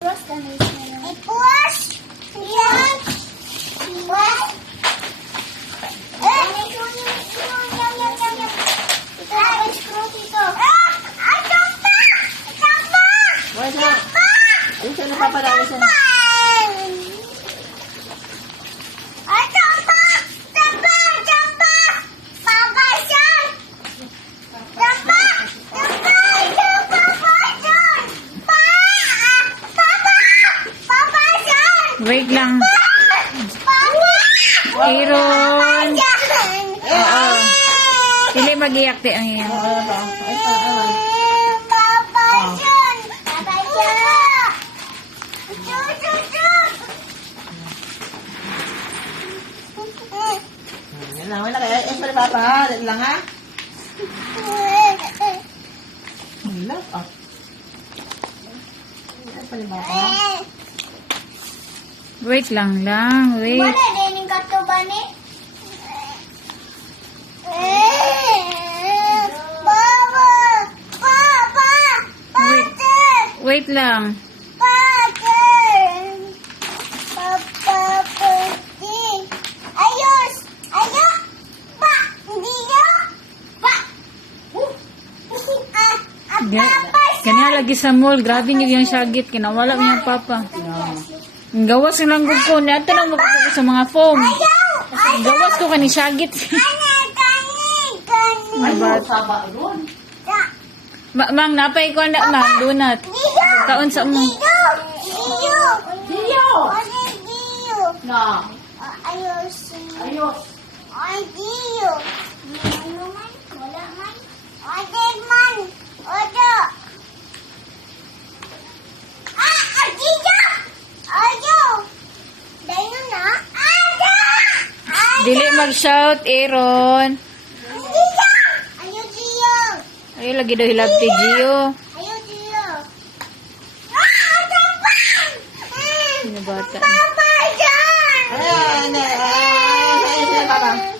What's the name? It was. Yan. What? Ito ang screw dito. Ay, tamba! Tamba! Wala siya. Ayun siya napapadali siya. Ay, tamba! Tamba! Tamba! Papa siyan! Tamba! Tamba! Tamba! Papa! Papa! Papa siyan! Wait lang. Papa! Aaron. Siyan! Oo. Dili mag-iyak di ang iyan. Ano ba? Ay, pa, ano? Papa siyan! Papa siyan! Yan lang, wala kaya. Yes, pala papa ha. Dali lang ha. Wala pa. Yan pala papa ha. Wait lang. Wait. Mana din yung kato ba ni? Papa! Papa! Pater! Wait lang. Pater! Papa, pati! Ayos! Ayos! Pa! Hindi nyo! Pa! Papa Kanya lagi sa mall. Grabe niyo yung syagit. Kinawala mo yung papa. Ang gawas ng langgod ko. Nato lang magpapako ko sa mga foam. Ang gawas ko kani syagit. Ay, saba doon. Mang, napay ko na, mang, donut. Kaon sa mo. Diyo! Na. Ayos. Ayos. Ay, Dio. Ano man? Wala man. Odig man. Odo. Dio! Odo. Dahil na? Ada! Dili mag-shout, Aaron. Dio! Ayaw, Dio. Ay, lagi daw hilab ti Gio. Ayaw, Dio. Tapang! Sino bata? Papa dyan! Ay, ay, ay, ay, ay, ay, ay, ay, ay, ay, ay, ay, ay,